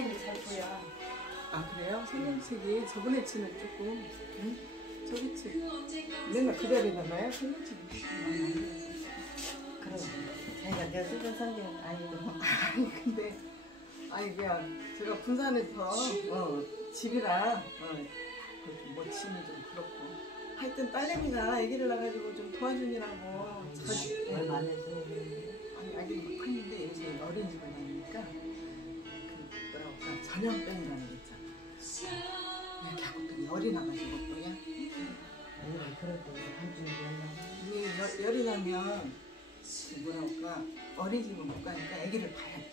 화면이 잘 보여. 아 그래요? 성경책이 저번에 치는 조금 저기 책 맨날 그 자리에 놔요? 성경책이 그럼 자기가 내가 쓰던 성경 아니고. 아니 근데 아니 그냥 제가 군산에서 집이라 뭐 치면 좀 그렇고 하여튼 딸내미가 아기를 낳아가지고 좀 도와주느라고 자주 얼마 안 해서 아니 아기를 못 컸는데 이제 어린이집을 다니니까 그 뭐랄까 전염병이라는 게 있잖아. 이렇게 하고 또 열이 나가지고 또야 그럴 때 한쪽이 열나. 열이 나면 뭐랄까 어린이집을 못 가니까 아기를 봐야 돼.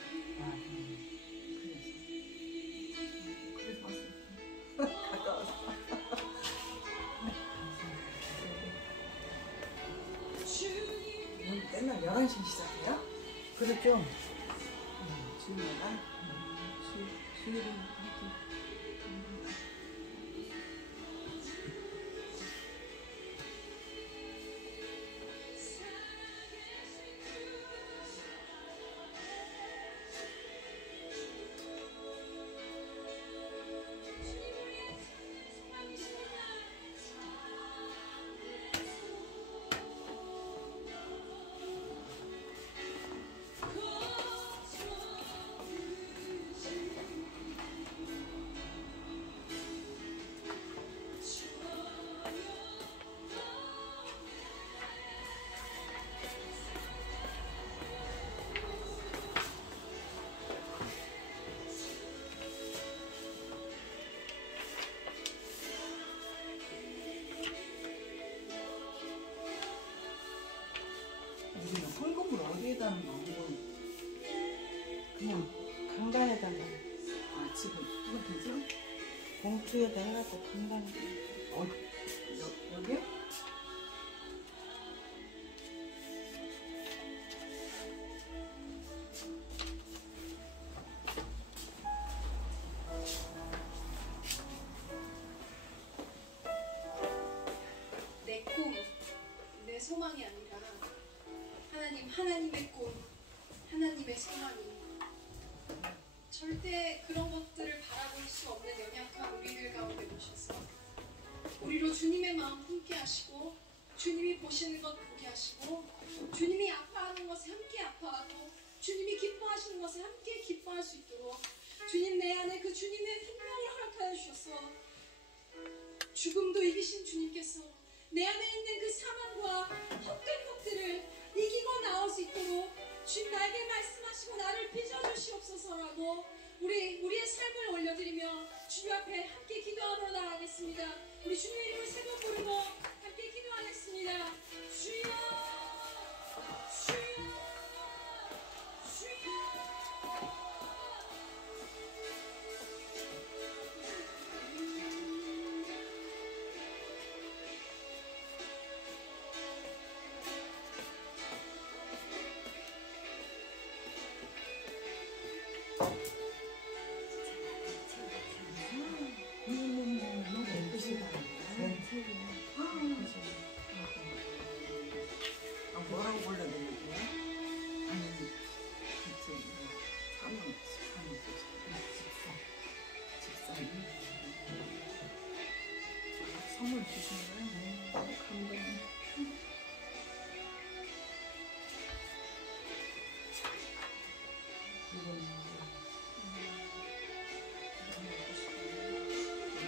그래서 왔어. 가까워서. 맨날 11시 시작해요? 그렇죠. 주일마다? 주일은 하여튼 우리는 헌금을 어디에다 하는 거야? 그냥 강단에다가 아 지금 이거 되죠? 봉투에다 해갖고 강단에. 여기요? 내 꿈, 내 소망이 아니라 하나님의 꿈, 하나님의 소망이 절대 그런 것들을 바라볼 수 없는 연약한 우리들 가운데 오셔서 우리로 주님의 마음 품게 하시고 주님이 보시는 것 보게 하시고 주님이 아파하는 것에 함께 아파하고 주님이 기뻐하시는 것에 함께 기뻐할 수 있도록 주님 내 안에 그 주님의 생명을 허락하여 주셔서 죽음도 이기신 주님께서 내 안에 있는 그 사망과 헛된 것들을 이기고 나올 수 있도록 주님 나에게 말씀하시고 나를 빚어주시옵소서라고 우리의 삶을 올려드리며 주님 앞에 함께 기도하러 나가겠습니다. 우리 주님의 이름을 세 번 부르고 함께 기도하겠습니다. 주여 주여 주여 뭐라고 불러야 되는데? 아니, 그치, 집사님. 선물 주시는 거야? 감동.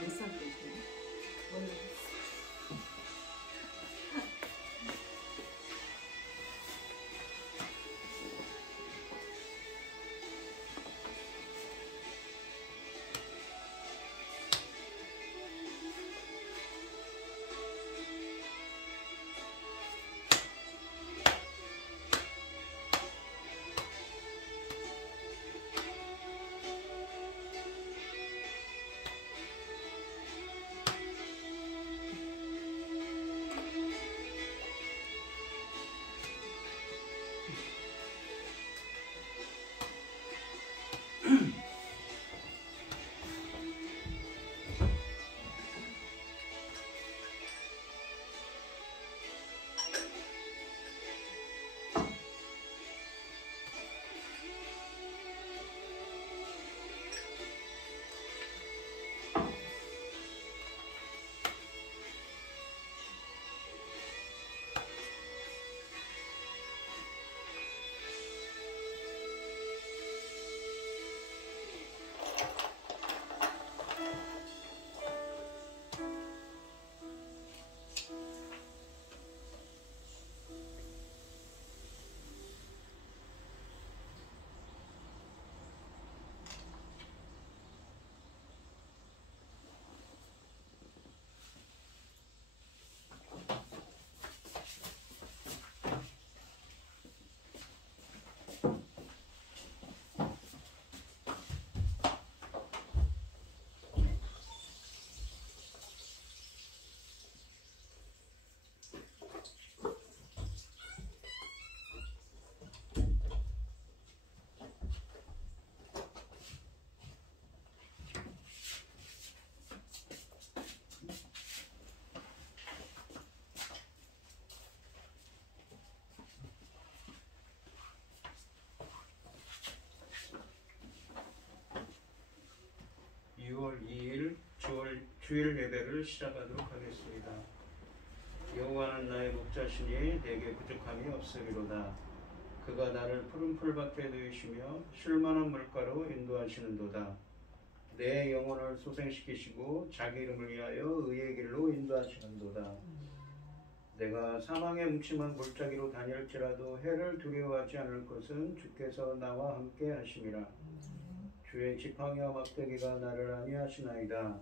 몇 살 때지? 6월 2일 주일 예배를 시작하도록 하겠습니다. 여호와는 나의 목자시니 내게 부족함이 없으리로다. 그가 나를 푸른 풀밭에 누이시며 쉴만한 물가로 인도하시는도다. 내 영혼을 소생시키시고 자기 이름을 위하여 의의 길로 인도하시는도다. 내가 사망의 음침한 골짜기로 다닐지라도 해를 두려워하지 않을 것은 주께서 나와 함께 하심이라. 주의 지팡이와 막대기가 나를 안위하시나이다.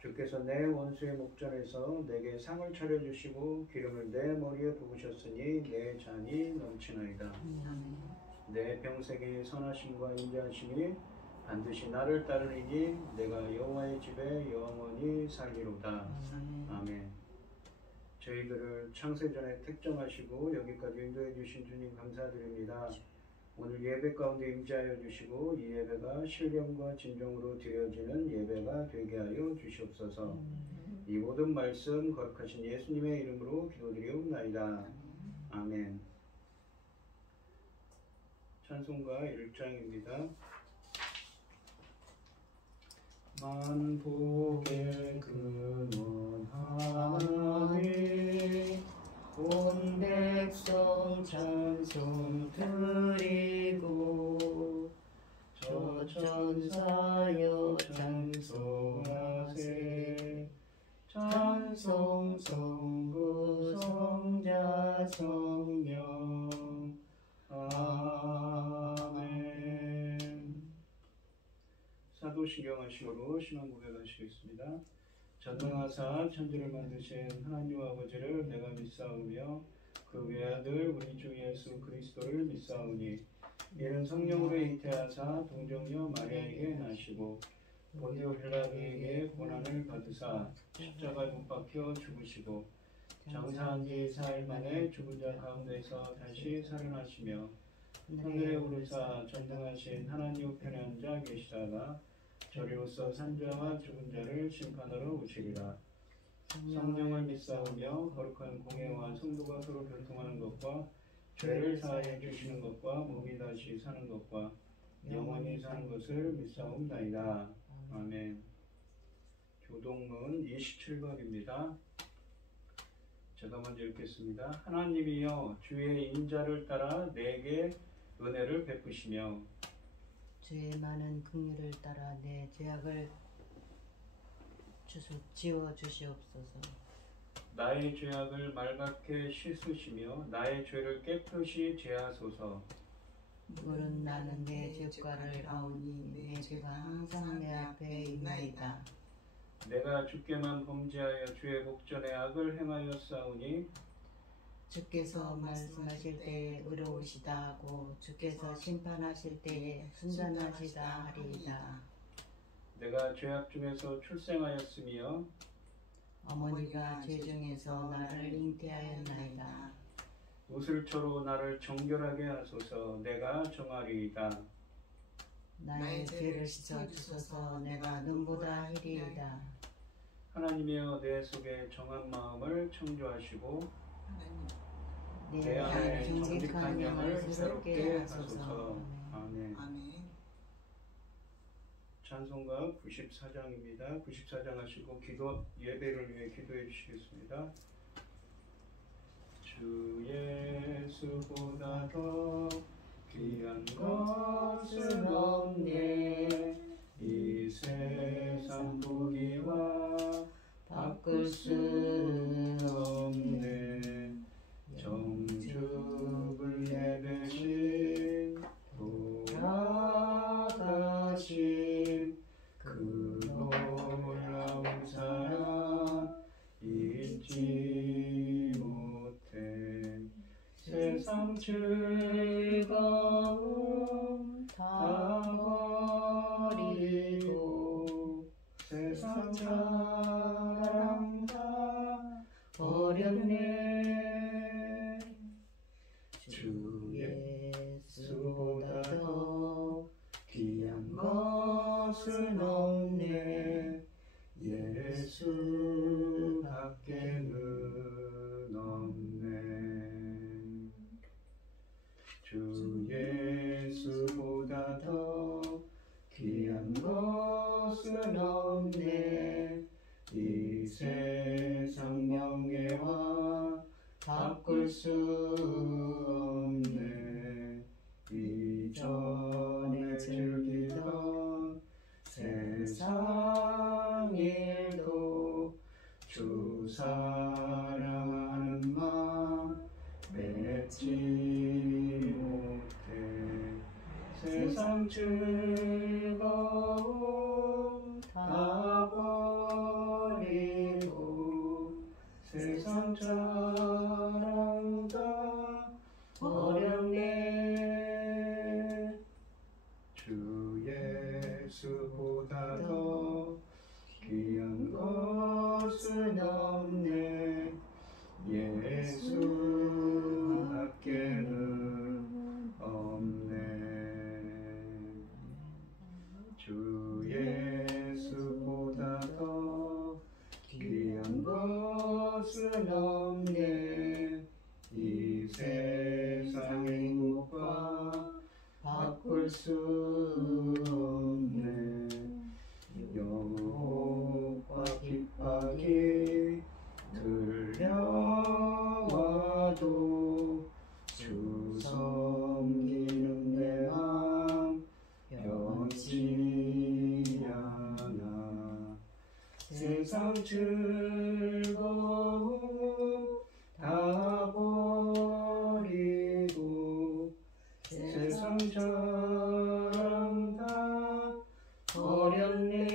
주께서 내 원수의 목전에서 내게 상을 차려주시고 기름을 내 머리에 부으셨으니 내 잔이 넘치나이다. 내 병색이 선하심과 인자하심이 반드시 나를 따르리니 내가 여호와의 집에 영원히 살리로다. 아멘. 저희들을 창세전에 택정하시고 여기까지 인도해 주신 주님 감사드립니다. 오늘 예배 가운데 임재하여 주시고 이 예배가 신령과 진정으로 드려지는 예배가 되게 하여 주시옵소서. 이 모든 말씀 거룩하신 예수님의 이름으로 기도드리옵나이다. 아멘. 찬송가 1장입니다. 만복의 근원 하나님 온 백성 찬송 드리고 저 천사여 찬송하세. 찬송 성부 성자 성령 아멘. 사도신경 하심으로 신앙 고백하시겠습니다. 전능하사 천지를 만드신 하나님 아버지를 내가 믿사오며 그 외아들 우리 주 예수 그리스도를 믿사오니 이는 성령으로 잉태하사 동정녀 마리아에게 나시고 본디오 빌라도에게 고난을 받으사 십자가에 못 박혀 죽으시고 장사한 지 4일 만에 죽은 자 가운데서 다시 살아나시며 하늘에 오르사 전능하신 하나님 우편에 앉아 계시다가 저리로서 산자와 죽은 자를 심판하러 오시리라. 성령을 믿사오며 거룩한 공예와 성도가 서로 교통하는 것과 죄를 사하여 주시는 것과 몸이 다시 사는 것과 영원히 사는 것을 믿사옵나이다. 아멘. 교동문 27번입니다. 제가 먼저 읽겠습니다. 하나님이여 주의 인자를 따라 내게 은혜를 베푸시며 주의 많은 긍휼을 따라 내 죄악을 지워 주시옵소서. 나의 죄악을 맑게 씻으시며 나의 죄를 깨끗이 제하소서. 물은 나는 내 죄과를 아오니 내 죄가 항상 내 앞에 있나이다. 내가 주께만 범죄하여 주의 목전에 악을 행하였사오니 주께서 말씀하실 때에 의로우시다 하고 주께서 심판하실 때에 순전하시다 하리이다. 내가 죄악 중에서 출생하였으며 어머니가 죄 중에서 나를 잉태하였나이다. 우슬초로 나를 정결하게 하소서. 내가 정하리이다. 나의 죄를 씻어주소서. 내가 눈보다 희리이다. 하나님이여 내 속에 정한 마음을 창조하시고 내 안에 정직한 영을 새롭게 하소서. 아멘. 아멘. 찬송가 94장입니다. 94장 하시고 예배를 위해 기도해 주시겠습니다. 주 예수보다 더 귀한 것은 없네. 이 세상 부귀와 바꿀 수 없네. 정죽을 내배신 돌아가신 그 놀라운 사랑 잊지 못해. 세상 즐거움 다 버리고 세상 사랑 다 버렸네. 주 예수보다 더 귀한 것은 없네. 예수밖에는 없네. 주 예수보다 더 귀한 것은 곳은 없네. 이 세상 명예와 바꿀 수 없네. 이전에 즐기던 세상 일도 주 사랑하는 마음 맺지 못해. 세상 즐거움 다 버리고 세상 자랑 다 버렸네. 주 예수보다 더 귀한 것은 없네. 예수밖에는 없네. 주 예수보다 더 귀한 것은 없네. 이 세상의 행복과 바꿀 수 없네. 영혼과 핍박이 들려와도 주 섬기는 내 맘 변치 않아. 세상 즐거움 다 버리고 세상 자랑 다 버렸네.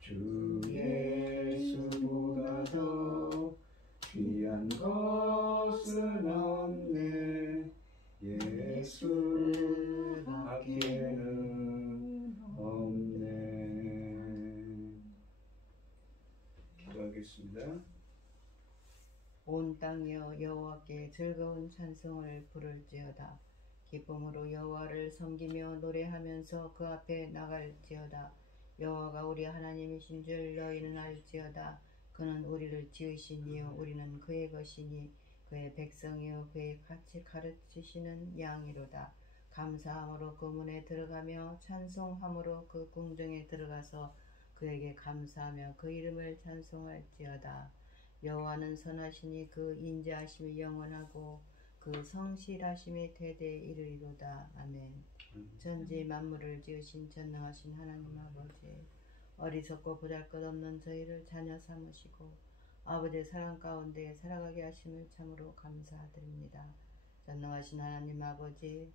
주 예수보다 더 귀한 것은 없네. 예수 밖에는 없네. 기도하겠습니다. 온 땅이여 여호와께 즐거운 찬송을 부를지어다. 기쁨으로 여호와를 섬기며 노래하면서 그 앞에 나갈지어다. 여호와가 우리 하나님이신 줄 너희는 알지어다. 그는 우리를 지으신 이요 우리는 그의 것이니 그의 백성이요 그의 같이 가르치시는 양이로다. 감사함으로 그 문에 들어가며 찬송함으로 그 궁정에 들어가서 그에게 감사하며 그 이름을 찬송할지어다. 여호와는 선하시니 그 인자하심이 영원하고 그 성실하심이 대대에 이르리로다. 아멘. 전지 만물을 지으신 전능하신 하나님 아버지, 어리석고 보잘것없는 저희를 자녀 삼으시고 아버지의 사랑 가운데 살아가게 하심을 참으로 감사드립니다. 전능하신 하나님 아버지,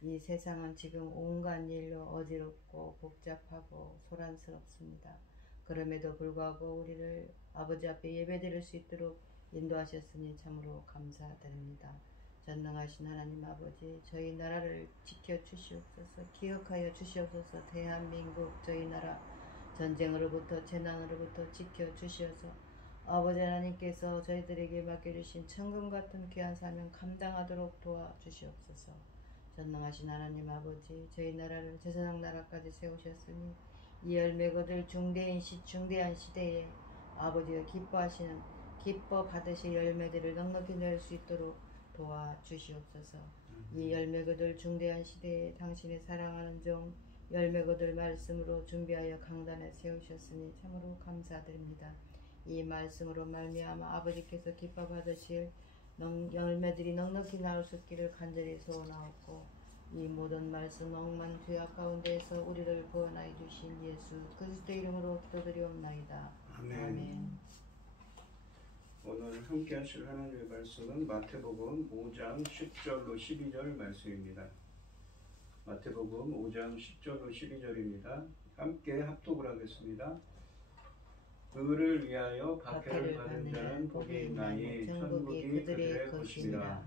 이 세상은 지금 온갖 일로 어지럽고 복잡하고 소란스럽습니다. 그럼에도 불구하고 우리를 아버지 앞에 예배드릴 수 있도록 인도하셨으니 참으로 감사드립니다. 전능하신 하나님 아버지, 저희 나라를 지켜주시옵소서. 기억하여 주시옵소서. 대한민국 저희 나라 전쟁으로부터 재난으로부터 지켜주시어서 아버지 하나님께서 저희들에게 맡겨주신 천금 같은 귀한 사명 감당하도록 도와주시옵소서. 전능하신 하나님 아버지, 저희 나라를 제사장 나라까지 세우셨으니 이 열매 거둘 중대한 시대에 아버지가 기뻐 받으실 열매들을 넉넉히 낼 수 있도록 도와주시옵소서. 이 열매 거둘 중대한 시대에 당신의 사랑하는 종 열매 거둘 말씀으로 준비하여 강단에 세우셨으니 참으로 감사드립니다. 이 말씀으로 말미암아 아버지께서 기뻐 받으실 열매들이 넉넉히 나올 수 있기를 간절히 소원하옵고, 이 모든 말씀 억만 죄악 가운데에서 우리를 구원하여 주신 예수 그리스도 이름으로 기도드리옵나이다. 아멘. 오늘 함께 하실 하나님의 말씀은 마태복음 5장 10절로 12절 말씀입니다. 마태복음 5장 10절로 12절입니다. 함께 합독을 하겠습니다. 의를 위하여 박해를 받은 자는 복이 있나니 천국이 그들의 것이니라.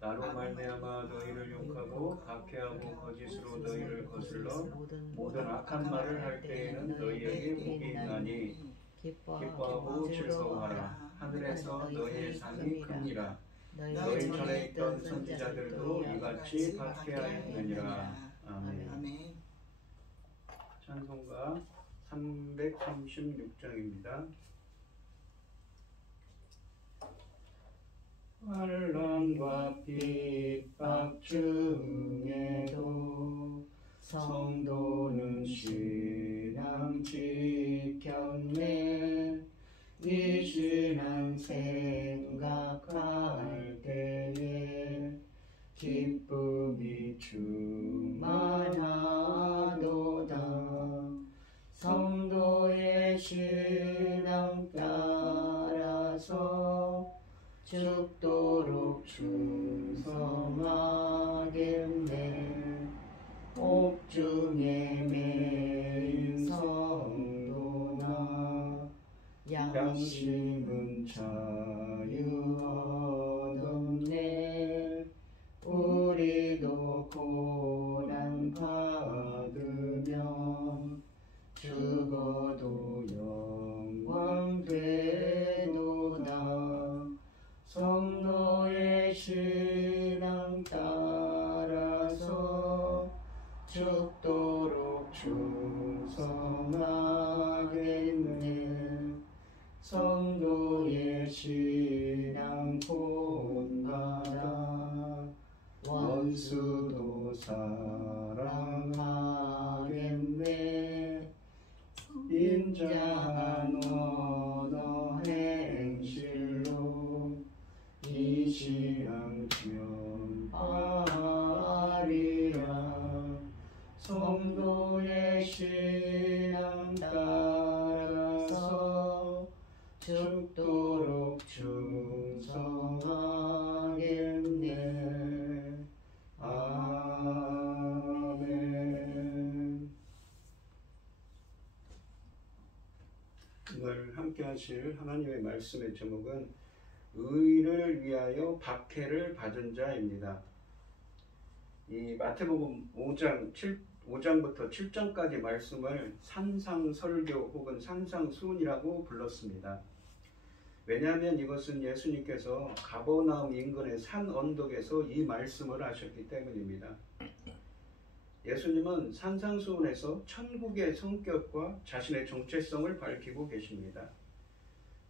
나로 말미암아 너희를 욕하고 박해하고 거짓으로 너희를 거슬러 모든 악한 말을 할 때에는 너희에게 복이 있나니 기뻐하고 즐거워하라. 하늘에서 너희의 상이 큽니라. 너희 전에 있던 선지자들도 이같이 박해하였느니라. 아멘. 찬송가 336장입니다. 환난과 핍박 중에도 성도는 신앙 지켰네. 이 신앙 생각할 때에 기쁨이 충만하도다. 성도의 신앙 따라서 죽도록 충성하겠네. 옥중에 매인 성도나 양심은 자유 얻었네. 우리도 고난 받으며 죽어도 영광 되도다. 성도의 신앙 따라서 죽도록 충성하겠네. 성도의 신앙 본받아 원수도 사랑하겠네. 인자한 언어 행실로 이 신앙 전파하리라. 성도의 신앙 따라서 죽도록 충성하겠네. 아멘. 오늘 함께 하실 하나님의 말씀의 제목은 의를 위하여 박해를 받은 자입니다. 이 마태복음 5장부터 7장까지 말씀을 산상설교 혹은 산상수훈이라고 불렀습니다. 왜냐하면 이것은 예수님께서 가버나움 인근의 산 언덕에서 이 말씀을 하셨기 때문입니다. 예수님은 산상수훈에서 천국의 성격과 자신의 정체성을 밝히고 계십니다.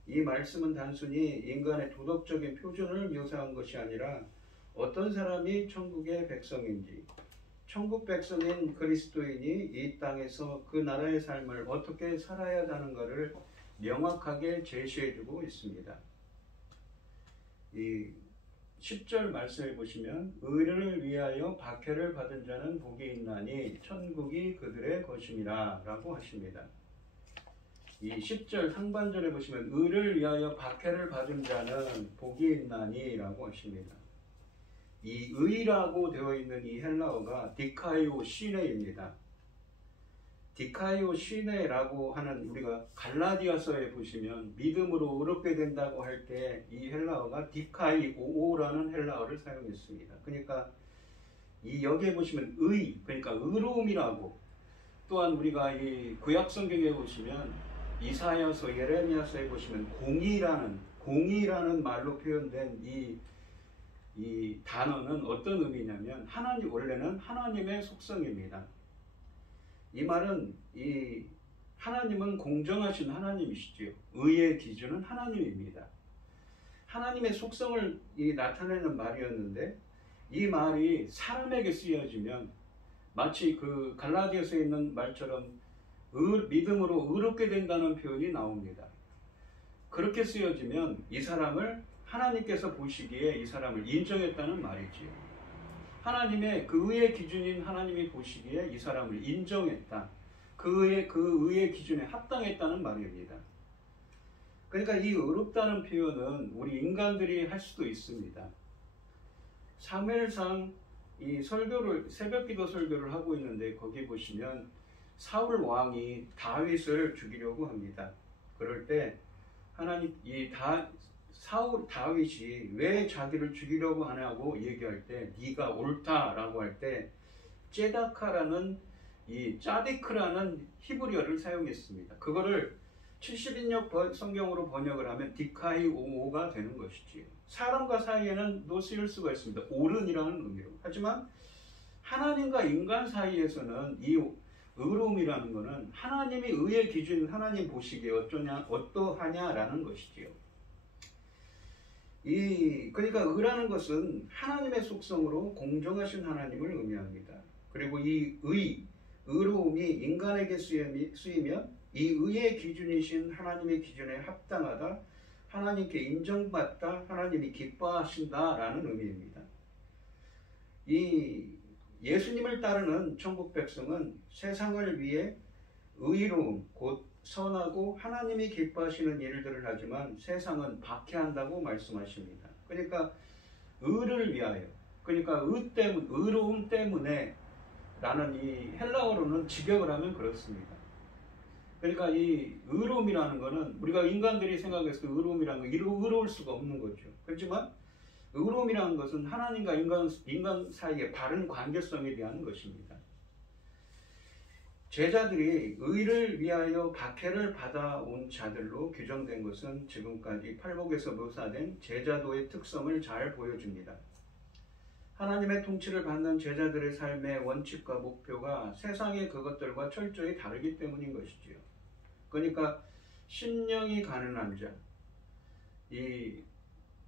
이 말씀은 단순히 인간의 도덕적인 표준을 묘사한 것이 아니라 어떤 사람이 천국의 백성인지, 천국 백성인 그리스도인이 이 땅에서 그 나라의 삶을 어떻게 살아야 하는가를 명확하게 제시해주고 있습니다. 이 10절 말씀해 보시면 의를 위하여 박해를 받은 자는 복이 있나니 천국이 그들의 것임이라 라고 하십니다. 이 10절 상반절에 보시면 의를 위하여 박해를 받은 자는 복이 있나니 라고 하십니다. 이 의라고 되어 있는 이 헬라어가 디카이오 시네입니다. 디카이오 시네라고 하는, 우리가 갈라디아서에 보시면 믿음으로 의롭게 된다고 할 때 이 헬라어가 디카이오라는 헬라어를 사용했습니다. 그러니까 이 여기에 보시면 의, 그러니까 의로움이라고, 또한 우리가 이 구약 성경에 보시면 이사야서, 예레미야서에 보시면 공의라는 말로 표현된 이 단어는 어떤 의미냐면 원래는 하나님의 속성입니다. 이 말은 하나님은 공정하신 하나님이시지요. 의의 기준은 하나님입니다. 하나님의 속성을 나타내는 말이었는데 이 말이 사람에게 쓰여지면 마치 그 갈라디아서에 있는 말처럼 믿음으로 의롭게 된다는 표현이 나옵니다. 그렇게 쓰여지면 이 사람을 하나님께서 보시기에 이 사람을 인정했다는 말이지요. 하나님의 그 의의 기준인 하나님이 보시기에 이 사람을 인정했다. 그 의의 기준에 합당했다는 말입니다. 그러니까 이 의롭다는 표현은 우리 인간들이 할 수도 있습니다. 사무엘상 이 새벽기도 설교를 하고 있는데 거기 보시면 사울 왕이 다윗을 죽이려고 합니다. 그럴 때 다윗이 왜 자기를 죽이려고 하냐고 얘기할 때 네가 옳다라고 할 때 제다카라는 이 짜디크라는 히브리어를 사용했습니다. 그거를 70인역 성경으로 번역을 하면 디카이오가 되는 것이지요. 사람과 사이에는 쓰일 수가 있습니다. 옳은이라는 의미로. 하지만 하나님과 인간 사이에서는 이 의로움이라는 것은 하나님이 의의 기준, 하나님 보시기에 어떠하냐라는 것이지요. 그러니까 의라는 것은 하나님의 속성으로 공정하신 하나님을 의미합니다. 그리고 이 의, 의로움이 인간에게 쓰이면 이 의의 기준이신 하나님의 기준에 합당하다, 하나님께 인정받다, 하나님이 기뻐하신다라는 의미입니다. 이 예수님을 따르는 천국 백성은 세상을 위해 의로움, 곧 선하고 하나님이 기뻐하시는 일들을 하지만 세상은 박해한다고 말씀하십니다. 그러니까 의를 위하여, 그러니까 의로움 때문에 라는 이 헬라어로는 직역을 하면 그렇습니다. 그러니까 이 의로움이라는 것은 우리가 인간들이 생각했을 때 의로움이라는 건 의로울 수가 없는 거죠. 그렇지만 의로움이라는 것은 하나님과 인간 사이의 바른 관계성에 대한 것입니다. 제자들이 의를 위하여 박해를 받아온 자들로 규정된 것은 지금까지 팔복에서 묘사된 제자도의 특성을 잘 보여줍니다. 하나님의 통치를 받는 제자들의 삶의 원칙과 목표가 세상의 그것들과 철저히 다르기 때문인 것이지요. 그러니까 심령이 가난한 자, 이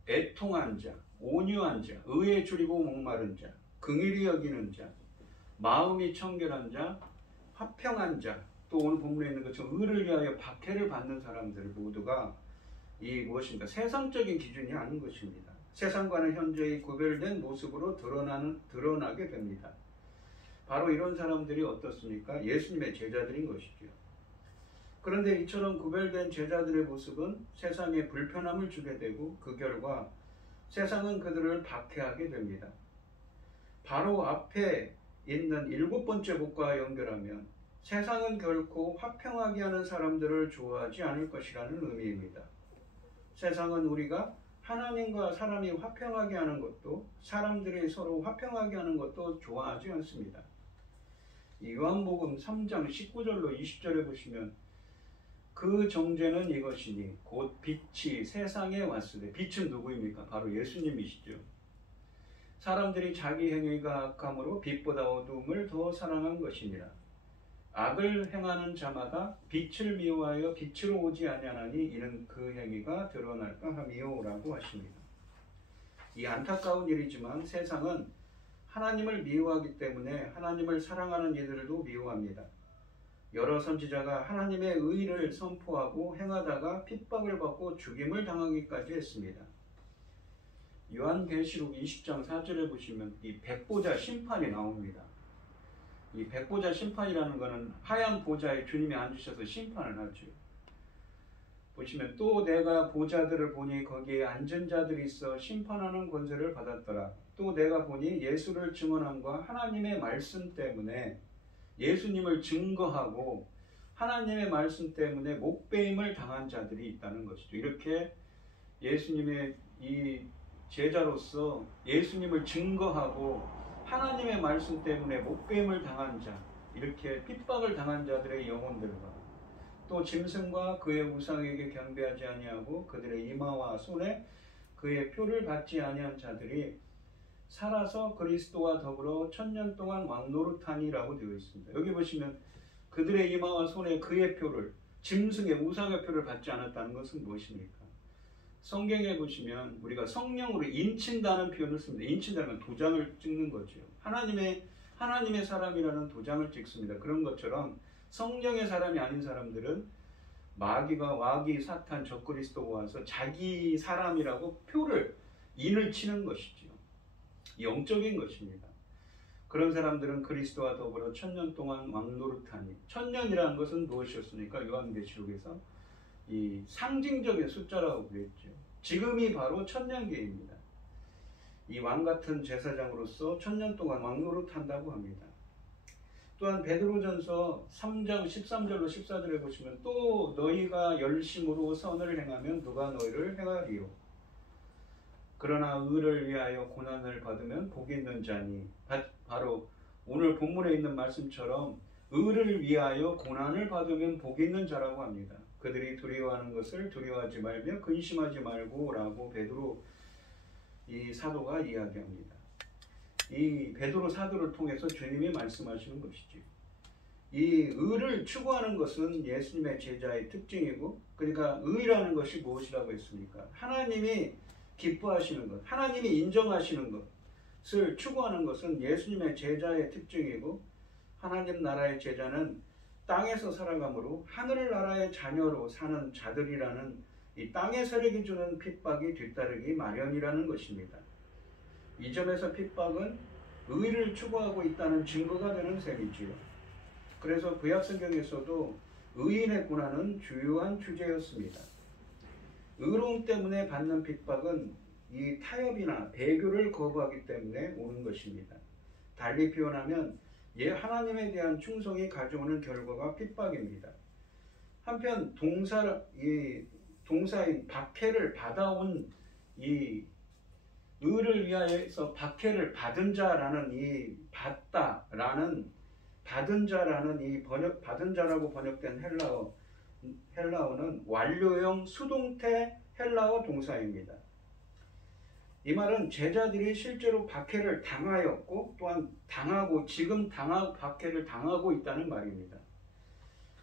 애통한 자, 온유한 자, 의에 줄이고 목마른 자, 긍휼히 여기는 자, 마음이 청결한 자, 화평한 자, 또 오늘 본문에 있는 것처럼 의를 위하여 박해를 받는 사람들 모두가 이 무엇인가 세상적인 기준이 아닌 것입니다. 세상과는 현저히 구별된 모습으로 드러나게 됩니다. 바로 이런 사람들이 어떻습니까? 예수님의 제자들인 것이죠. 그런데 이처럼 구별된 제자들의 모습은 세상에 불편함을 주게 되고 그 결과 세상은 그들을 박해하게 됩니다. 바로 앞에 있는 7번째 복과 연결하면 세상은 결코 화평하게 하는 사람들을 좋아하지 않을 것이라는 의미입니다. 세상은 우리가 하나님과 사람이 화평하게 하는 것도, 사람들이 서로 화평하게 하는 것도 좋아하지 않습니다. 요한복음 3장 19절로 20절에 보시면 그 정죄는 이것이니 곧 빛이 세상에 왔으되, 빛은 누구입니까? 바로 예수님이시죠. 사람들이 자기 행위가 악함으로 빛보다 어두움을 더 사랑한 것이니라. 악을 행하는 자마다 빛을 미워하여 빛으로 오지 아니하나니 이는 그 행위가 드러날까 함이요 라고 하십니다. 이 안타까운 일이지만 세상은 하나님을 미워하기 때문에 하나님을 사랑하는 이들도 미워합니다. 여러 선지자가 하나님의 의를 선포하고 행하다가 핍박을 받고 죽임을 당하기까지 했습니다. 요한계시록 20장 4절에 보시면 이 백보자 심판이 나옵니다. 이 백보자 심판이라는 것은 하얀 보좌에 주님이 앉으셔서 심판을 하죠. 보시면 또 내가 보좌들을 보니 거기에 앉은 자들이 있어 심판하는 권세를 받았더라. 또 내가 보니 예수를 증언함과 하나님의 말씀 때문에 예수님을 증거하고 하나님의 말씀 때문에 목배임을 당한 자들이 있다는 것이죠. 이렇게 예수님의 이 제자로서 예수님을 증거하고 하나님의 말씀 때문에 목배임을 당한 자, 이렇게 핍박을 당한 자들의 영혼들과 또 짐승과 그의 우상에게 경배하지 아니하고 그들의 이마와 손에 그의 표를 받지 아니한 자들이 살아서 그리스도와 더불어 1000년 동안 왕노릇하니라고 되어 있습니다. 여기 보시면 그들의 이마와 손에 그의 표를, 짐승의 우상의 표를 받지 않았다는 것은 무엇입니까? 성경에 보시면 우리가 성령으로 인친다는 표현을 씁니다. 인친다는 건 도장을 찍는 거죠. 하나님의 사람이라는 도장을 찍습니다. 그런 것처럼 성령의 사람이 아닌 사람들은 마귀가 와귀 사탄 적그리스도가 와서 자기 사람이라고 표를 인을 치는 것이죠. 영적인 것입니다. 그런 사람들은 그리스도와 더불어 1000년 동안 왕노릇하니, 1000년이라는 것은 무엇이었습니까? 요한계시록에서 이 상징적인 숫자라고 그랬죠. 지금이 바로 1000년계입니다. 이 왕같은 제사장으로서 1000년 동안 왕노릇한다고 합니다. 또한 베드로전서 3장 13절로 14절에 보시면 또 너희가 열심으로 선을 행하면 누가 너희를 행하리요. 그러나 의를 위하여 고난을 받으면 복이 있는 자니, 바로 오늘 본문에 있는 말씀처럼 의를 위하여 고난을 받으면 복이 있는 자라고 합니다. 그들이 두려워하는 것을 두려워하지 말며 근심하지 말고 라고 베드로 이 사도가 이야기합니다. 이 베드로 사도를 통해서 주님이 말씀하시는 것이죠. 이 의를 추구하는 것은 예수님의 제자의 특징이고, 그러니까 의라는 것이 무엇이라고 했습니까? 하나님이 기뻐하시는 것, 하나님이 인정하시는 것을 추구하는 것은 예수님의 제자의 특징이고, 하나님 나라의 제자는 땅에서 살아가므로 하늘나라의 자녀로 사는 자들이라는 이 땅의 세력이 주는 핍박이 뒤따르기 마련이라는 것입니다. 이 점에서 핍박은 의를 추구하고 있다는 증거가 되는 셈이지요. 그래서 구약성경에서도 의인의 고난은 주요한 주제였습니다. 의로움 때문에 받는 핍박은 이 타협이나 배교를 거부하기 때문에 오는 것입니다. 달리 표현하면 하나님에 대한 충성이 가져오는 결과가 핍박입니다. 한편 동사인 박해를 받아온 이 의를 위하여서 박해를 받은 자라는 이 받은 자라는 이 받은 자라고 번역된 헬라어는 완료형 수동태 헬라어 동사입니다. 이 말은 제자들이 실제로 박해를 당하였고 또한 지금 박해를 당하고 있다는 말입니다.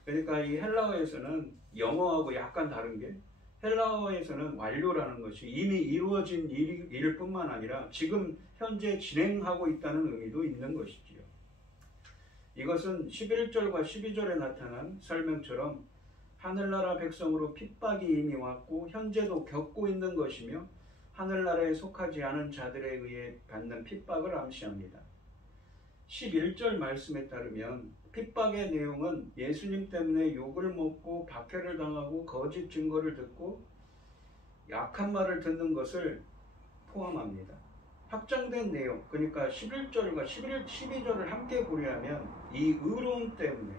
그러니까 이 헬라어에서는 영어하고 약간 다른 게 헬라어에서는 완료라는 것이 이미 이루어진 일일 뿐만 아니라 지금 현재 진행하고 있다는 의미도 있는 것이지요. 이것은 11절과 12절에 나타난 설명처럼 하늘나라 백성으로 핍박이 이미 왔고 현재도 겪고 있는 것이며 하늘나라에 속하지 않은 자들에 의해 받는 핍박을 암시합니다. 11절 말씀에 따르면 핍박의 내용은 예수님 때문에 욕을 먹고 박해를 당하고 거짓 증거를 듣고 약한 말을 듣는 것을 포함합니다. 확장된 내용, 그러니까 11절과 12절을 함께 고려하면 이 의로움 때문에,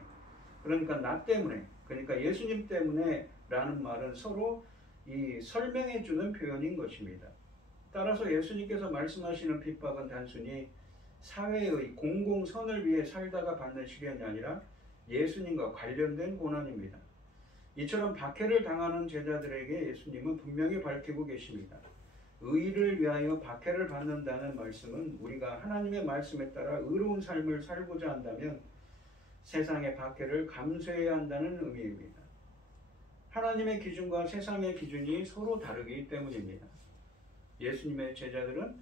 그러니까 나 때문에, 그러니까 예수님 때문에 라는 말은 서로 이 설명해 주는 표현인 것입니다. 따라서 예수님께서 말씀하시는 핍박은 단순히 사회의 공공선을 위해 살다가 받는 시련이 아니라 예수님과 관련된 고난입니다. 이처럼 박해를 당하는 제자들에게 예수님은 분명히 밝히고 계십니다. 의를 위하여 박해를 받는다는 말씀은 우리가 하나님의 말씀에 따라 의로운 삶을 살고자 한다면 세상의 박해를 감수해야 한다는 의미입니다. 하나님의 기준과 세상의 기준이 서로 다르기 때문입니다. 예수님의 제자들은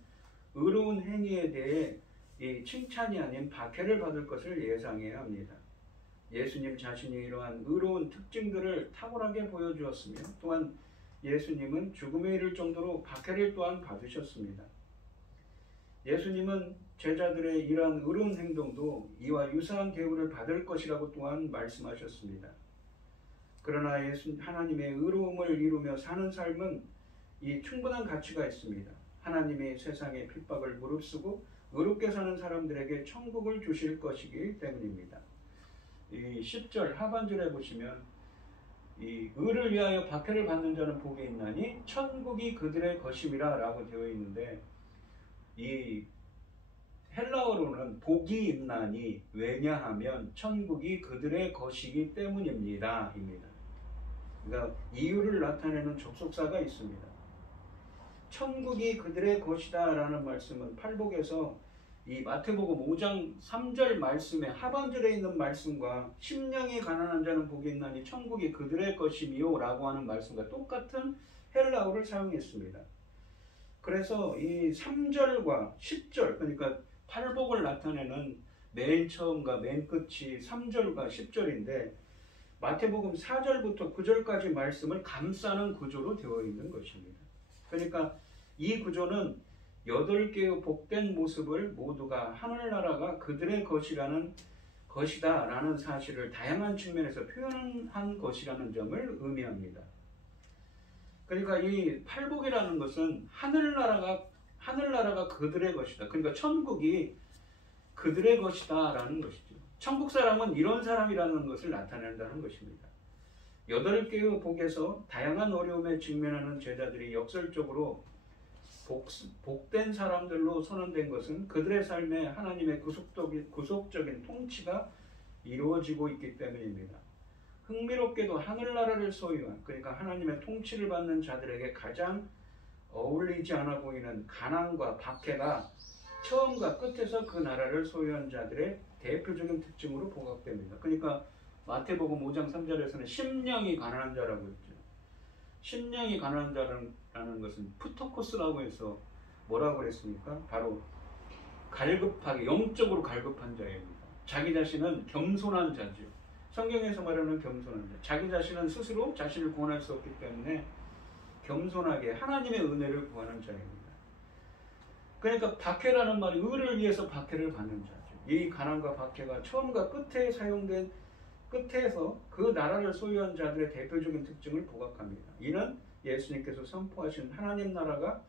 의로운 행위에 대해 이 칭찬이 아닌 박해를 받을 것을 예상해야 합니다. 예수님 자신이 이러한 의로운 특징들을 탁월하게 보여주었으며 또한 예수님은 죽음에 이를 정도로 박해를 또한 받으셨습니다. 예수님은 제자들의 이러한 의로운 행동도 이와 유사한 대우를 받을 것이라고 또한 말씀하셨습니다. 그러나 하나님의 의로움을 이루며 사는 삶은 이 충분한 가치가 있습니다. 하나님이 세상의 핍박을 무릅쓰고 의롭게 사는 사람들에게 천국을 주실 것이기 때문입니다. 이 10절 하반절에 보시면 이 의를 위하여 박해를 받는 자는 복이 있나니 천국이 그들의 것임이라 라고 되어 있는데 이 헬라어로는 복이 있나니 왜냐하면 천국이 그들의 것이기 때문입니다 입니다. 그러니까 이유를 나타내는 접속사가 있습니다. 천국이 그들의 것이다 라는 말씀은 팔복에서 이 마태복음 5장 3절 말씀의 하반절에 있는 말씀과 심령이 가난한 자는 복이 있나니 천국이 그들의 것이미요 라고 하는 말씀과 똑같은 헬라어를 사용했습니다. 그래서 이 3절과 10절, 그러니까 팔복을 나타내는 맨 처음과 맨 끝이 3절과 10절인데 마태복음 4절부터 9절까지 말씀을 감싸는 구조로 되어 있는 것입니다. 그러니까 이 구조는 8개의 복된 모습을 모두가 하늘나라가 그들의 것이다 라는 사실을 다양한 측면에서 표현한 것이라는 점을 의미합니다. 그러니까 이 팔복이라는 것은 하늘나라가 그들의 것이다. 그러니까 천국이 그들의 것이다 라는 것이죠. 천국 사람은 이런 사람이라는 것을 나타낸다는 것입니다. 8개의 복에서 다양한 어려움에 직면하는 제자들이 역설적으로 복된 사람들로 선언된 것은 그들의 삶에 하나님의 구속적인 통치가 이루어지고 있기 때문입니다. 흥미롭게도 하늘나라를 소유한, 그러니까 하나님의 통치를 받는 자들에게 가장 어울리지 않아 보이는 가난과 박해가 처음과 끝에서 그 나라를 소유한 자들의 대표적인 특징으로 부각됩니다. 그러니까 마태복음 5장 3절에서는 심령이 가난한 자라고 했죠. 심령이 가난한 자라는 것은 푸토코스라고 해서 뭐라고 그랬습니까? 바로 갈급하게, 영적으로 갈급한 자입니다. 자기 자신은 겸손한 자죠. 성경에서 말하는 겸손한 자. 자기 자신은 스스로 자신을 구원할 수 없기 때문에 겸손하게 하나님의 은혜를 구하는 자입니다. 그러니까 박해라는 말이 의를 위해서 박해를 받는 자죠. 이 가난과 박해가 처음과 끝에 사용된 끝에서 그 나라를 소유한 자들의 대표적인 특징을 부각합니다. 이는 예수님께서 선포하신 하나님 나라가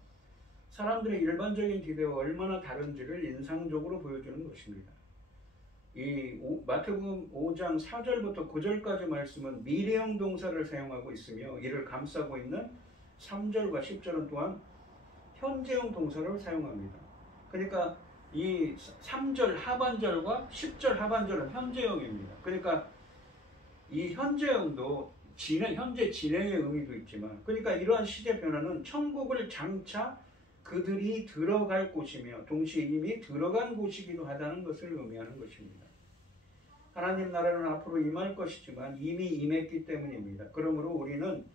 사람들의 일반적인 기대와 얼마나 다른지를 인상적으로 보여주는 것입니다. 이 마태복음 5장 4절부터 9절까지 말씀은 미래형 동사를 사용하고 있으며 이를 감싸고 있는 3절과 10절은 또한 현재형 동사를 사용합니다. 그러니까 이 3절 하반절과 10절 하반절은 현재형입니다. 그러니까 이 현재형도 현재 진행의 의미도 있지만, 그러니까 이러한 시제 변화는 천국을 장차 그들이 들어갈 곳이며 동시에 이미 들어간 곳이기도 하다는 것을 의미하는 것입니다. 하나님 나라는 앞으로 임할 것이지만 이미 임했기 때문입니다. 그러므로 우리는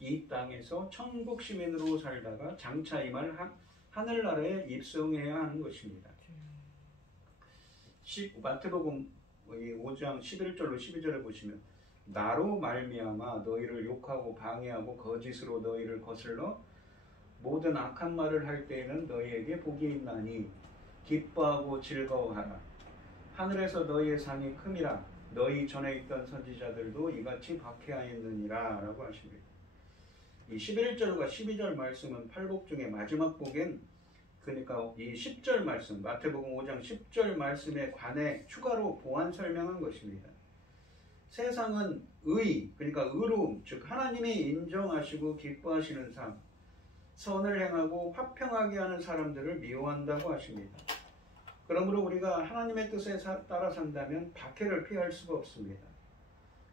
이 땅에서 천국 시민으로 살다가 장차 임할 하늘나라에 입성해야 하는 것입니다. 마태복음 5장 11절로 12절에 보시면 나로 말미암아 너희를 욕하고 방해하고 거짓으로 너희를 거슬러 모든 악한 말을 할 때에는 너희에게 복이 있나니 기뻐하고 즐거워하라. 하늘에서 너희의 상이 큼이라. 너희 전에 있던 선지자들도 이같이 박해하였느니라 라고 하십니다. 이 11절과 12절 말씀은 팔복 중에 마지막 복엔, 그러니까 이 10절 말씀, 마태복음 5장 10절 말씀에 관해 추가로 보완 설명한 것입니다. 세상은 그러니까 의로움, 즉 하나님이 인정하시고 기뻐하시는 삶, 선을 행하고 화평하게 하는 사람들을 미워한다고 하십니다. 그러므로 우리가 하나님의 뜻에 따라 산다면 박해를 피할 수가 없습니다.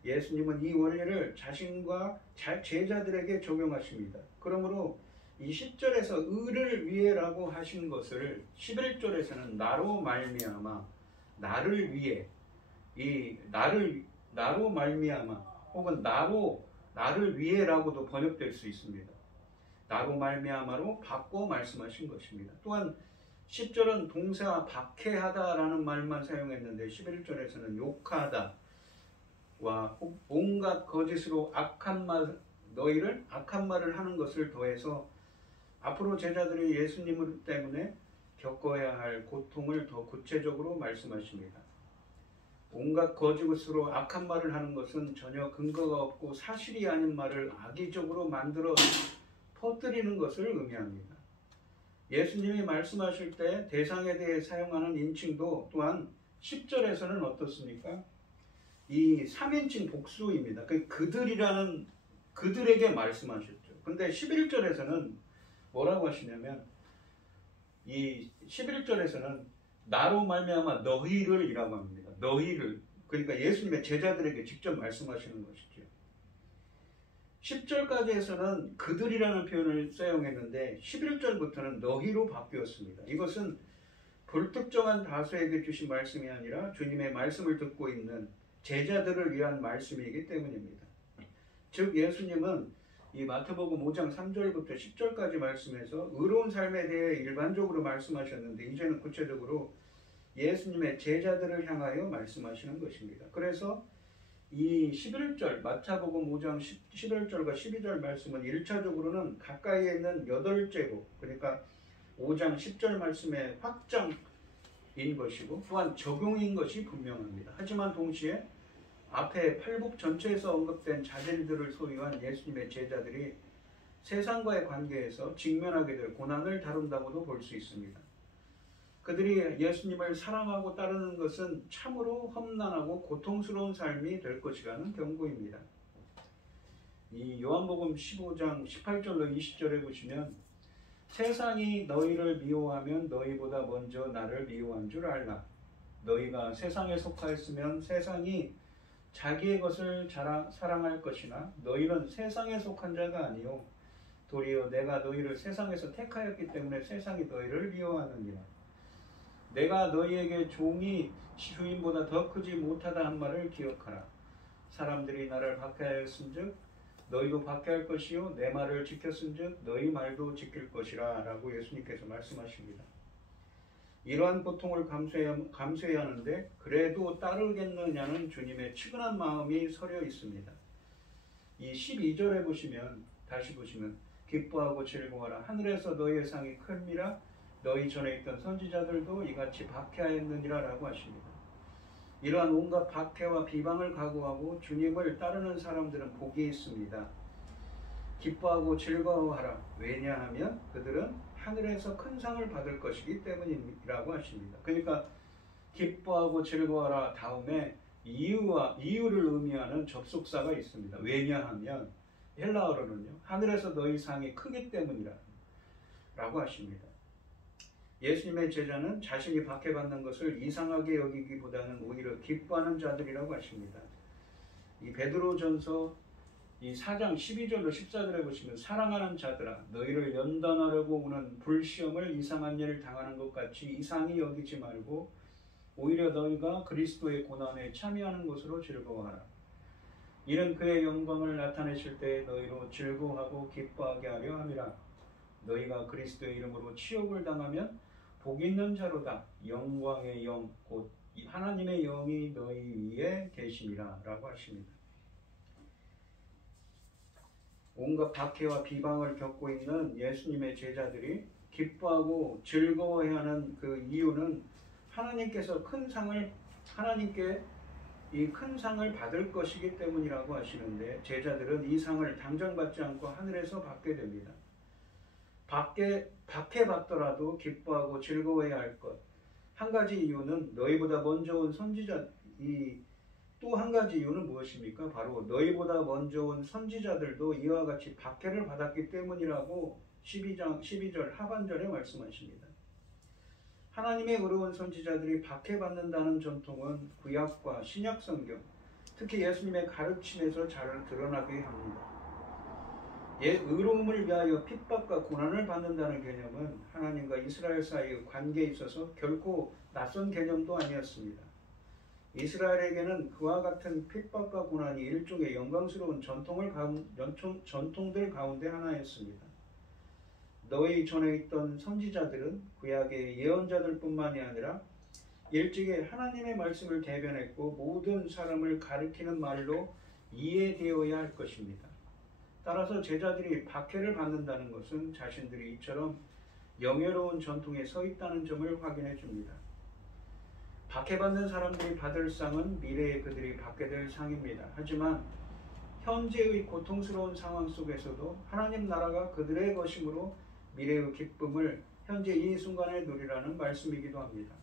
예수님은 이 원리를 자신과 제자들에게 적용하십니다. 그러므로 이 10절에서 의를 위해라고 하신 것을 11절에서는 나로 말미암아, 나를 위해, 나로 말미암아 혹은 나를 위해라고도 번역될 수 있습니다. 나로 말미암아로 바꿔 말씀하신 것입니다. 또한 10절은 동사 박해하다라는 말만 사용했는데 11절에서는 욕하다 와 온갖 거짓으로 너희를 악한 말을 하는 것을 더해서 앞으로 제자들이 예수님 때문에 겪어야 할 고통을 더 구체적으로 말씀하십니다. 온갖 거짓으로 악한 말을 하는 것은 전혀 근거가 없고 사실이 아닌 말을 악의적으로 만들어 퍼뜨리는 것을 의미합니다. 예수님이 말씀하실 때 대상에 대해 사용하는 인칭도 또한 10절에서는 어떻습니까? 이 3인칭 복수입니다. 그들에게 말씀하셨죠. 근데 11절에서는 뭐라고 하시냐면 이 11절에서는 나로 말미암아 너희를 이라고 합니다. 너희를, 그러니까 예수님의 제자들에게 직접 말씀하시는 것이죠. 10절까지에서는 그들이라는 표현을 사용했는데 11절부터는 너희로 바뀌었습니다. 이것은 불특정한 다수에게 주신 말씀이 아니라 주님의 말씀을 듣고 있는 제자들을 위한 말씀이기 때문입니다. 즉 예수님은 이 마태복음 5장 3절부터 10절까지 말씀에서 의로운 삶에 대해 일반적으로 말씀하셨는데 이제는 구체적으로 예수님의 제자들을 향하여 말씀하시는 것입니다. 그래서 이 11절 마태복음 5장 11절과 12절 말씀은 1차적으로는 가까이에 있는 8제곱, 그러니까 5장 10절 말씀의 확장인 것이고 또한 적용인 것이 분명합니다. 하지만 동시에 앞에 팔복 전체에서 언급된 자질들을 소유한 예수님의 제자들이 세상과의 관계에서 직면하게 될 고난을 다룬다고도 볼 수 있습니다. 그들이 예수님을 사랑하고 따르는 것은 참으로 험난하고 고통스러운 삶이 될 것이라는 경고입니다. 이 요한복음 15장 18절로 20절에 보시면 세상이 너희를 미워하면 너희보다 먼저 나를 미워한 줄 알라. 너희가 세상에 속하였으면 세상이 자기의 것을 사랑할 것이나 너희는 세상에 속한 자가 아니요 도리어 내가 너희를 세상에서 택하였기 때문에 세상이 너희를 미워하느니라. 내가 너희에게 종이 주인보다 더 크지 못하다 한 말을 기억하라. 사람들이 나를 박해하였은즉 너희도 박해할 것이요 내 말을 지켰은즉 너희 말도 지킬 것이라 라고 예수님께서 말씀하십니다. 이러한 고통을 감수해야 하는데 그래도 따르겠느냐는 주님의 측은한 마음이 서려 있습니다. 이 12절에 보시면 다시 보시면 기뻐하고 즐거워하라 하늘에서 너희의 상이 큼이라 너희 전에 있던 선지자들도 이같이 박해하였느니라 라고 하십니다. 이러한 온갖 박해와 비방을 각오하고 주님을 따르는 사람들은 복이 있습니다. 기뻐하고 즐거워하라. 왜냐하면 그들은 하늘에서 큰 상을 받을 것이기 때문이라고 하십니다. 그러니까 기뻐하고 즐거워하라 다음에 이유를 의미하는 접속사가 있습니다. 왜냐하면 헬라어로는요. 하늘에서 너희 상이 크기 때문이라 라고 하십니다. 예수님의 제자는 자신이 박해받는 것을 이상하게 여기기보다는 오히려 기뻐하는 자들이라고 하십니다. 이 베드로전서 이 4장 12절로 14절에 보시면 사랑하는 자들아 너희를 연단하려고 오는 불시험을 이상한 일을 당하는 것 같이 이상히 여기지 말고 오히려 너희가 그리스도의 고난에 참여하는 것으로 즐거워하라. 이는 그의 영광을 나타내실 때 너희로 즐거워하고 기뻐하게 하려 함이라. 너희가 그리스도의 이름으로 치욕을 당하면 복 있는 자로다. 영광의 영 곧 하나님의 영이 너희 위에 계심이라 라고 하십니다. 온갖 박해와 비방을 겪고 있는 예수님의 제자들이 기뻐하고 즐거워해야 하는 그 이유는 하나님께서 하나님께 이 큰 상을 받을 것이기 때문이라고 하시는데 제자들은 이 상을 당장 받지 않고 하늘에서 받게 됩니다. 박해받더라도 기뻐하고 즐거워해야 할 것. 한 가지 이유는 너희보다 먼저 온 선지자, 또 한 가지 이유는 무엇입니까? 바로 너희보다 먼저 온 선지자들도 이와 같이 박해를 받았기 때문이라고 12절 하반절에 말씀하십니다. 하나님의 의로운 선지자들이 박해받는다는 전통은 구약과 신약 성경, 특히 예수님의 가르침에서 잘 드러나게 합니다. 의로움을 위하여 핍박과 고난을 받는다는 개념은 하나님과 이스라엘 사이의 관계에 있어서 결코 낯선 개념도 아니었습니다. 이스라엘에게는 그와 같은 핍박과 고난이 일종의 영광스러운 전통들 가운데 하나였습니다. 너희 전에 있던 선지자들은 구약의 예언자들뿐만이 아니라 일찍이 하나님의 말씀을 대변했고 모든 사람을 가리키는 말로 이해되어야 할 것입니다. 따라서 제자들이 박해를 받는다는 것은 자신들이 이처럼 영예로운 전통에 서 있다는 점을 확인해 줍니다. 박해받는 사람들이 받을 상은 미래에 그들이 받게 될 상입니다. 하지만 현재의 고통스러운 상황 속에서도 하나님 나라가 그들의 것이므로 미래의 기쁨을 현재 이 순간에 누리라는 말씀이기도 합니다.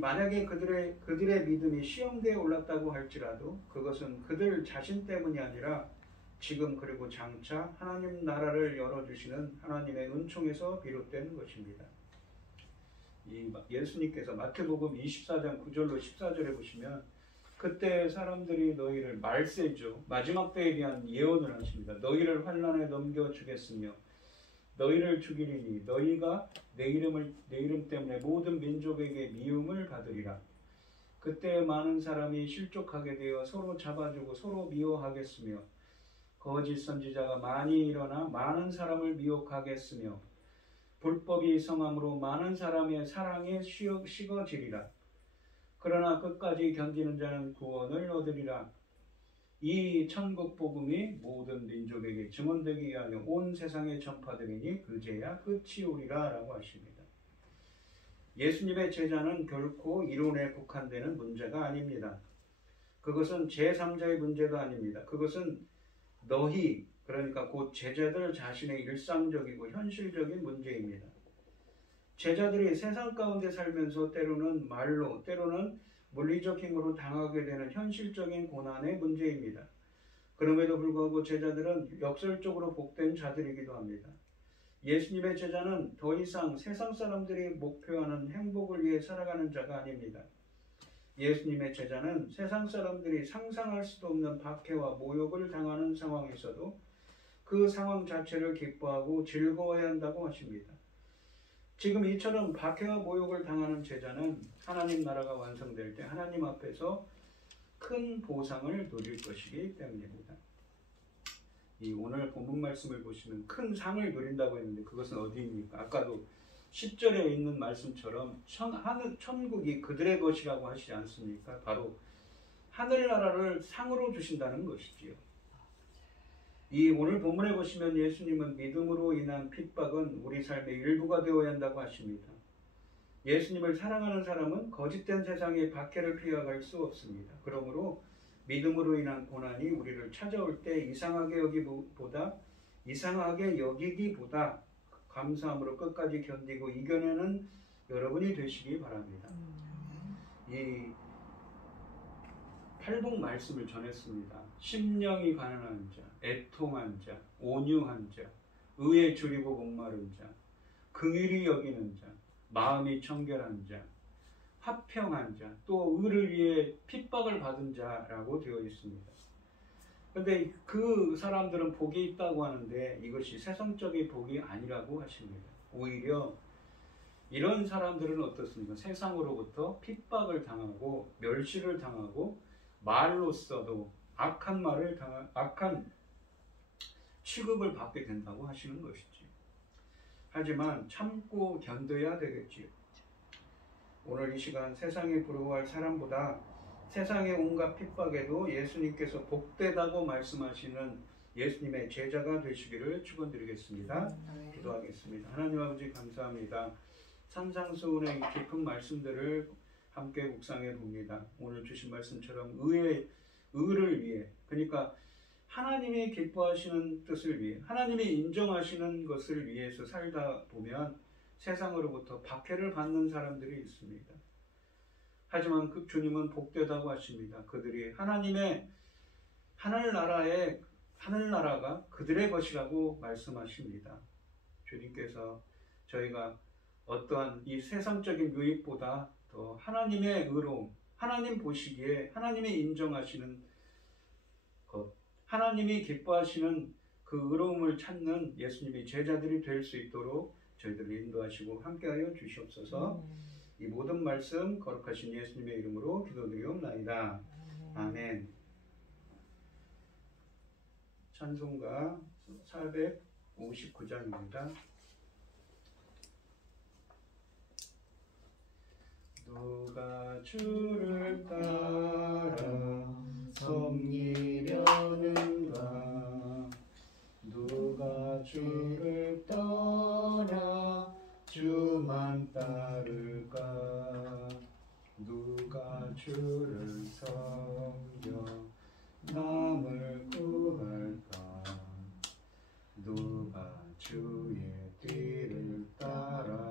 만약에 그들의 믿음이 시험대에 올랐다고 할지라도 그것은 그들 자신 때문이 아니라 지금 그리고 장차 하나님 나라를 열어주시는 하나님의 은총에서 비롯된 것입니다. 예수님께서 마태복음 24장 9절로 14절에 보시면 그때 사람들이 너희를 말세죠. 마지막 때에 대한 예언을 하십니다. 너희를 환난에 넘겨주겠으며 너희를 죽이리니 너희가 내 이름 때문에 모든 민족에게 미움을 받으리라. 그때 많은 사람이 실족하게 되어 서로 잡아주고 서로 미워하겠으며 거짓 선지자가 많이 일어나 많은 사람을 미혹하겠으며 불법이 성함으로 많은 사람의 사랑에 식어지리라. 그러나 끝까지 견디는 자는 구원을 얻으리라. 이 천국 복음이 모든 민족에게 증언되기 위하여 온 세상에 전파되리니 그제야 끝이 오리라 라고 하십니다. 예수님의 제자는 결코 이론에 국한되는 문제가 아닙니다. 그것은 제3자의 문제도 아닙니다. 그것은 너희, 그러니까 곧 제자들 자신의 일상적이고 현실적인 문제입니다. 제자들이 세상 가운데 살면서 때로는 말로, 때로는 물리적 힘으로 당하게 되는 현실적인 고난의 문제입니다. 그럼에도 불구하고 제자들은 역설적으로 복된 자들이기도 합니다. 예수님의 제자는 더 이상 세상 사람들이 목표하는 행복을 위해 살아가는 자가 아닙니다. 예수님의 제자는 세상 사람들이 상상할 수도 없는 박해와 모욕을 당하는 상황에서도 그 상황 자체를 기뻐하고 즐거워해야 한다고 하십니다. 지금 이처럼 박해와 모욕을 당하는 제자는 하나님 나라가 완성될 때 하나님 앞에서 큰 보상을 누릴 것이기 때문입니다. 오늘 본문 말씀을 보시면 큰 상을 누린다고 했는데 그것은 어디입니까? 아까도 10절에 있는 말씀처럼 천국이 그들의 것이라고 하시지 않습니까? 바로 하늘나라를 상으로 주신다는 것이지요. 이 오늘 본문에 보시면 예수님은 믿음으로 인한 핍박은 우리 삶의 일부가 되어야 한다고 하십니다. 예수님을 사랑하는 사람은 거짓된 세상의 박해를 피해갈 수 없습니다. 그러므로 믿음으로 인한 고난이 우리를 찾아올 때 이상하게 여기기보다 감사함으로 끝까지 견디고 이겨내는 여러분이 되시기 바랍니다. 이 팔복 말씀을 전했습니다. 심령이 가난한 자, 애통한 자, 온유한 자, 의에 줄이고 목마른 자, 긍휼히 여기는 자, 마음이 청결한 자, 화평한 자, 또 의를 위해 핍박을 받은 자라고 되어 있습니다. 그런데 그 사람들은 복이 있다고 하는데 이것이 세상적인 복이 아니라고 하십니다. 오히려 이런 사람들은 어떻습니까? 세상으로부터 핍박을 당하고 멸시를 당하고 말로써도 악한 취급을 받게 된다고 하시는 것이지. 하지만 참고 견뎌야 되겠지요. 오늘 이 시간 세상이 부러워할 사람보다 세상의 온갖 핍박에도 예수님께서 복되다고 말씀하시는 예수님의 제자가 되시기를 축원드리겠습니다. 기도하겠습니다. 하나님 아버지 감사합니다. 산상수훈의 이 깊은 말씀들을 함께 묵상해 봅니다. 오늘 주신 말씀처럼 의를 위해, 그러니까 하나님이 기뻐하시는 뜻을 위해, 하나님이 인정하시는 것을 위해서 살다 보면 세상으로부터 박해를 받는 사람들이 있습니다. 하지만 그 주님은 복되다고 하십니다. 그들이 하나님의 하늘나라가 그들의 것이라고 말씀하십니다. 주님께서 저희가 어떠한 이 세상적인 유익보다 더 하나님의 의로움, 하나님 보시기에 하나님이 인정하시는 것, 하나님이 기뻐하시는 그 의로움을 찾는 예수님의 제자들이 될 수 있도록 저희들을 인도하시고 함께하여 주시옵소서. 이 모든 말씀 거룩하신 예수님의 이름으로 기도드리옵나이다. 아멘. 찬송가 459장입니다. 누가 주를 따라 섬기려는가? 누가 주를 떠나 주만 따를까? 누가 주를 섬겨 남을 구할까? 누가 주의 뒤를 따라가려나?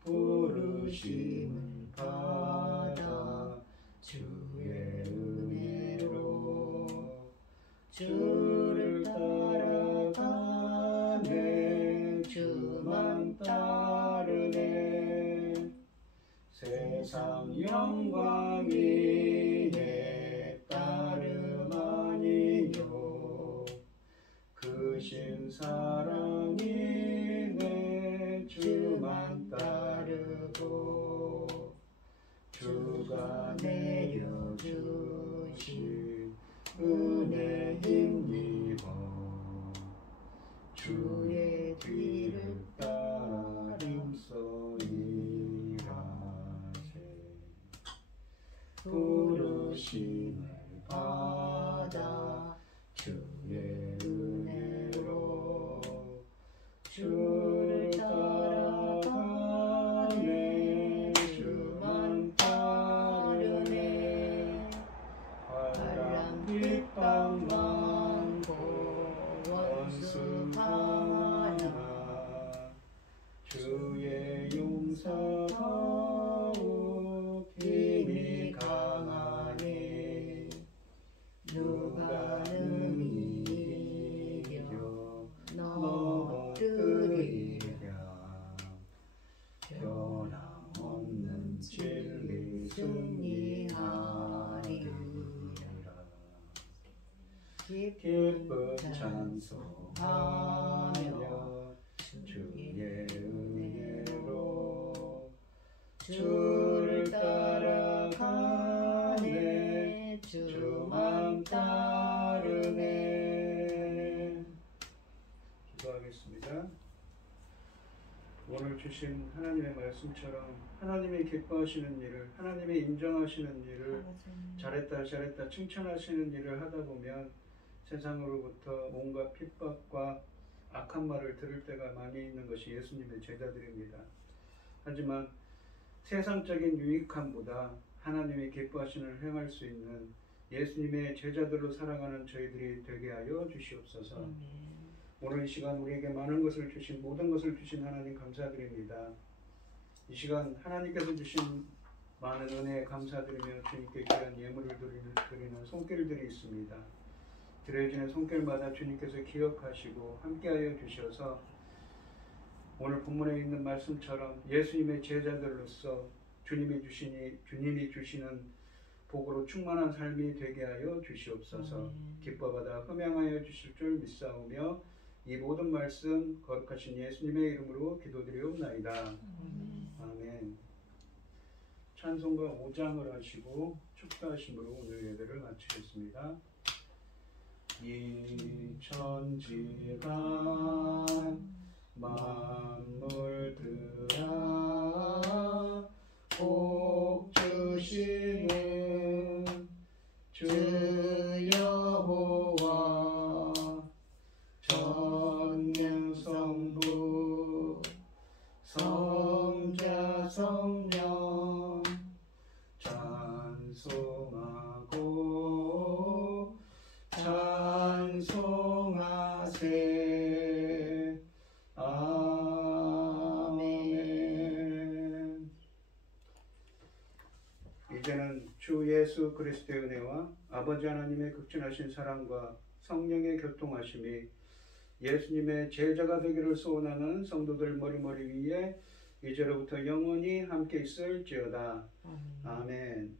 부르심을 받아 주의 은혜로 주를 따라가네. 주만 따르네. 세상 영광이 내 따름 아니요 크신 사랑이 내 주만 따르고 주가 내려주신 은혜 힘입어 주의 뒤를 따름소이라세. 부르심을 받아 주의 은혜로 주를 따라가네. 주만 따르네. 바람 빗방 많고 원수 강하나 주의 용서 더욱 힘이 강하니 누가 능히 이겨 넘어뜨리랴. 변함없는 진리 승리하리라. 기쁜 찬송하며 주의 은혜로 주를 따라가네. 주만 따르네. 기도하겠습니다. 주신 하나님의 말씀처럼 하나님이 기뻐하시는 일을, 하나님이 인정하시는 일을, 잘했다 칭찬하시는 일을 하다 보면 세상으로부터 온갖 핍박과 악한 말을 들을 때가 많이 있는 것이 예수님의 제자들입니다. 하지만 세상적인 유익함보다 하나님이 기뻐하시는 행할 수 있는 예수님의 제자들로 살아가는 저희들이 되게 하여 주시옵소서. 오늘 이 시간 우리에게 많은 것을 주신, 모든 것을 주신 하나님 감사드립니다. 이 시간 하나님께서 주신 많은 은혜에 감사드리며 주님께 귀한 예물을 드리는 손길들이 있습니다. 드려지는 손길마다 주님께서 기억하시고 함께하여 주셔서 오늘 본문에 있는 말씀처럼 예수님의 제자들로서 주님이 주시는 복으로 충만한 삶이 되게 하여 주시옵소서. 기뻐받아 흠양하여 주실 줄 믿사오며 이 모든 말씀 거룩하신 예수님의 이름으로 기도드리옵나이다. 아멘. 찬송가 5장을 하시고 축도하심으로 오늘 예배를 마치겠습니다. 이 천지가 만물들아 복 주시는 주 여호와 전능성부 성자 성령 찬송하고 찬송하세. 아멘. 이제는 주 예수 그리스도의 은혜와 아버지 하나님의 극진하신 사랑과 성령의 교통하심이 예수님의 제자가 되기를 소원하는 성도들 머리머리 위에 이제로부터 영원히 함께 있을지어다. 아멘.